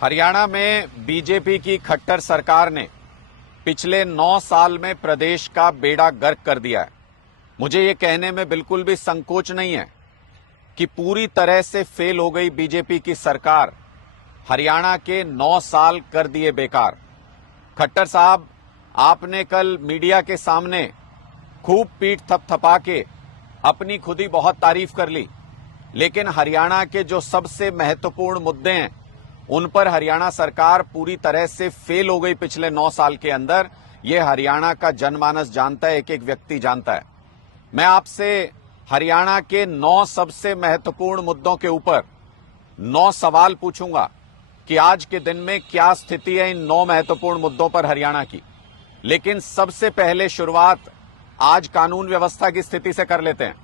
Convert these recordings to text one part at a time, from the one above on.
हरियाणा में बीजेपी की खट्टर सरकार ने पिछले 9 साल में प्रदेश का बेड़ा गर्क कर दिया है। मुझे ये कहने में बिल्कुल भी संकोच नहीं है कि पूरी तरह से फेल हो गई बीजेपी की सरकार। हरियाणा के 9 साल कर दिए बेकार। खट्टर साहब, आपने कल मीडिया के सामने खूब पीठ थपथपा के अपनी खुद ही बहुत तारीफ कर ली, लेकिन हरियाणा के जो सबसे महत्वपूर्ण मुद्दे हैं उन पर हरियाणा सरकार पूरी तरह से फेल हो गई पिछले 9 साल के अंदर। ये हरियाणा का जनमानस जानता है, एक एक व्यक्ति जानता है। मैं आपसे हरियाणा के 9 सबसे महत्वपूर्ण मुद्दों के ऊपर 9 सवाल पूछूंगा कि आज के दिन में क्या स्थिति है इन 9 महत्वपूर्ण मुद्दों पर हरियाणा की। लेकिन सबसे पहले शुरुआत आज कानून व्यवस्था की स्थिति से कर लेते हैं,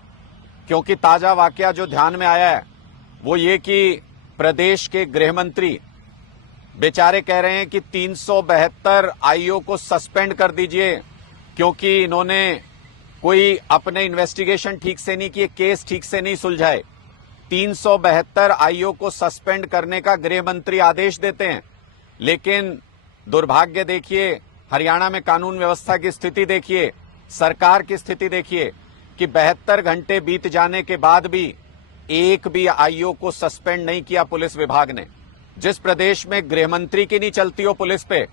क्योंकि ताजा वाकया जो ध्यान में आया है वो ये कि प्रदेश के गृह मंत्री बेचारे कह रहे हैं कि 372 आईओ को सस्पेंड कर दीजिए, क्योंकि इन्होंने कोई अपने इन्वेस्टिगेशन ठीक से नहीं किए, केस ठीक से नहीं सुलझाए। 372 आईओ को सस्पेंड करने का गृह मंत्री आदेश देते हैं, लेकिन दुर्भाग्य देखिए, हरियाणा में कानून व्यवस्था की स्थिति देखिए, सरकार की स्थिति देखिए कि 72 घंटे बीत जाने के बाद भी एक भी आईओ को सस्पेंड नहीं किया पुलिस विभाग ने। जिस प्रदेश में गृह मंत्री की नहीं चलती हो पुलिस पे,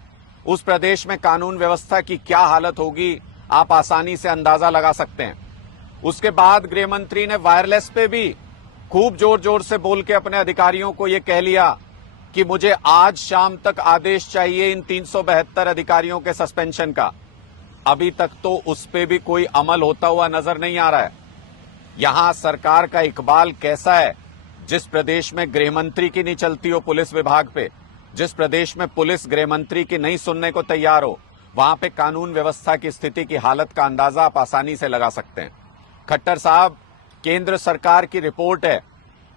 उस प्रदेश में कानून व्यवस्था की क्या हालत होगी आप आसानी से अंदाजा लगा सकते हैं। उसके बाद गृह मंत्री ने वायरलेस पे भी खूब जोर जोर से बोल के अपने अधिकारियों को यह कह लिया कि मुझे आज शाम तक आदेश चाहिए इन 372 अधिकारियों के सस्पेंशन का। अभी तक तो उस पे भी कोई अमल होता हुआ नजर नहीं आ रहा है। यहां सरकार का इकबाल कैसा है, जिस प्रदेश में गृह मंत्री की नहीं चलती हो पुलिस विभाग पे, जिस प्रदेश में पुलिस गृह मंत्री की नहीं सुनने को तैयार हो, वहां पे कानून व्यवस्था की स्थिति की हालत का अंदाजा आप आसानी से लगा सकते हैं। खट्टर साहब, केंद्र सरकार की रिपोर्ट है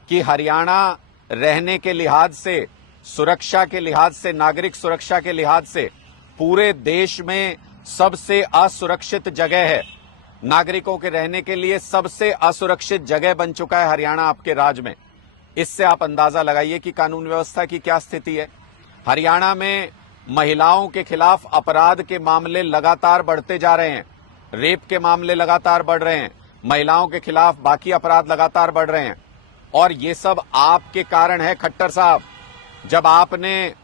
कि हरियाणा रहने के लिहाज से, सुरक्षा के लिहाज से, नागरिक सुरक्षा के लिहाज से पूरे देश में सबसे असुरक्षित जगह है। नागरिकों के रहने के लिए सबसे असुरक्षित जगह बन चुका है हरियाणा आपके राज्य में। इससे आप अंदाजा लगाइए कि कानून व्यवस्था की क्या स्थिति है। हरियाणा में महिलाओं के खिलाफ अपराध के मामले लगातार बढ़ते जा रहे हैं, रेप के मामले लगातार बढ़ रहे हैं, महिलाओं के खिलाफ बाकी अपराध लगातार बढ़ रहे हैं। और ये सब आपके कारण है खट्टर साहब। जब आपने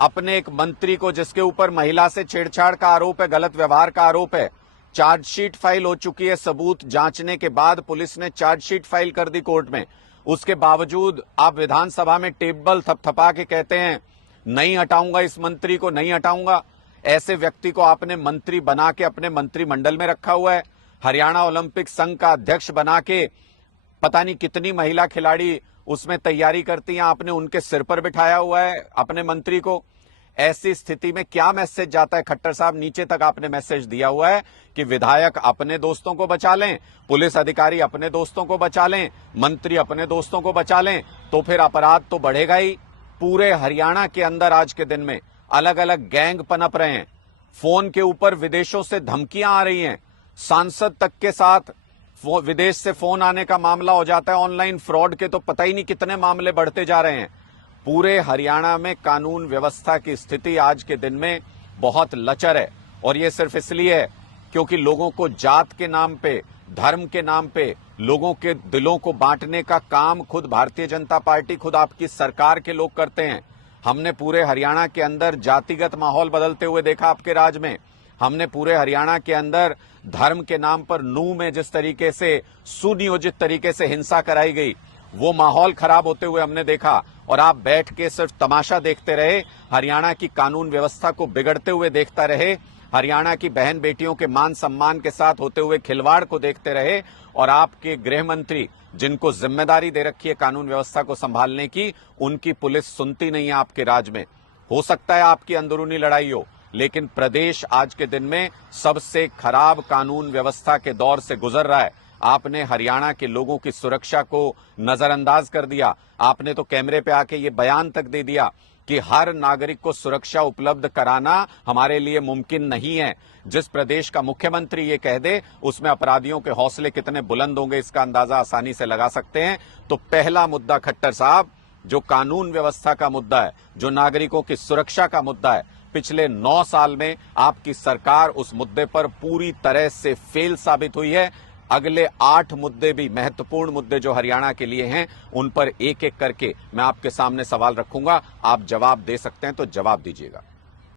अपने एक मंत्री को, जिसके ऊपर महिला से छेड़छाड़ का आरोप है, गलत व्यवहार का आरोप है, चार्जशीट फाइल हो चुकी है, सबूत जांचने के बाद पुलिस ने चार्जशीट फाइल कर दी कोर्ट में, उसके बावजूद आप विधानसभा में टेबल थपथपा के कहते हैं नहीं हटाऊंगा, इस मंत्री को नहीं हटाऊंगा। ऐसे व्यक्ति को आपने मंत्री बना के अपने मंत्रिमंडल में रखा हुआ है। हरियाणा ओलंपिक संघ का अध्यक्ष बना के पता नहीं कितनी महिला खिलाड़ी उसमें तैयारी करती हैं, आपने उनके सिर पर बिठाया हुआ है अपने मंत्री को। ऐसी स्थिति में क्या मैसेज जाता है खट्टर साहब? नीचे तक आपने मैसेज दिया हुआ है कि विधायक अपने दोस्तों को बचा लें, पुलिस अधिकारी अपने दोस्तों को बचा लें, मंत्री अपने दोस्तों को बचा लें, तो फिर अपराध तो बढ़ेगा ही। पूरे हरियाणा के अंदर आज के दिन में अलग अलग गैंग पनप रहे हैं, फोन के ऊपर विदेशों से धमकियां आ रही हैं, सांसद तक के साथ विदेश से फोन आने का मामला हो जाता है। ऑनलाइन फ्रॉड के तो पता ही नहीं कितने मामले बढ़ते जा रहे हैं। पूरे हरियाणा में कानून व्यवस्था की स्थिति आज के दिन में बहुत लचर है, और ये सिर्फ इसलिए है क्योंकि लोगों को जात के नाम पे, धर्म के नाम पे लोगों के दिलों को बांटने का काम खुद भारतीय जनता पार्टी, खुद आपकी सरकार के लोग करते हैं। हमने पूरे हरियाणा के अंदर जातिगत माहौल बदलते हुए देखा आपके राज में। हमने पूरे हरियाणा के अंदर धर्म के नाम पर नूह में जिस तरीके से सुनियोजित तरीके से हिंसा कराई गई, वो माहौल खराब होते हुए हमने देखा, और आप बैठ के सिर्फ तमाशा देखते रहे, हरियाणा की कानून व्यवस्था को बिगड़ते हुए देखता रहे, हरियाणा की बहन बेटियों के मान सम्मान के साथ होते हुए खिलवाड़ को देखते रहे। और आपके गृह मंत्री, जिनको जिम्मेदारी दे रखी है कानून व्यवस्था को संभालने की, उनकी पुलिस सुनती नहीं है आपके राज्य में। हो सकता है आपकी अंदरूनी लड़ाई हो, लेकिन प्रदेश आज के दिन में सबसे खराब कानून व्यवस्था के दौर से गुजर रहा है। आपने हरियाणा के लोगों की सुरक्षा को नजरअंदाज कर दिया। आपने तो कैमरे पे आके ये बयान तक दे दिया कि हर नागरिक को सुरक्षा उपलब्ध कराना हमारे लिए मुमकिन नहीं है। जिस प्रदेश का मुख्यमंत्री ये कह दे, उसमें अपराधियों के हौसले कितने बुलंद होंगे इसका अंदाजा आसानी से लगा सकते हैं। तो पहला मुद्दा खट्टर साहब, जो कानून व्यवस्था का मुद्दा है, जो नागरिकों की सुरक्षा का मुद्दा है, पिछले 9 साल में आपकी सरकार उस मुद्दे पर पूरी तरह से फेल साबित हुई है। अगले 8 मुद्दे भी महत्वपूर्ण मुद्दे जो हरियाणा के लिए हैं, उन पर एक एक करके मैं आपके सामने सवाल रखूंगा। आप जवाब दे सकते हैं तो जवाब दीजिएगा।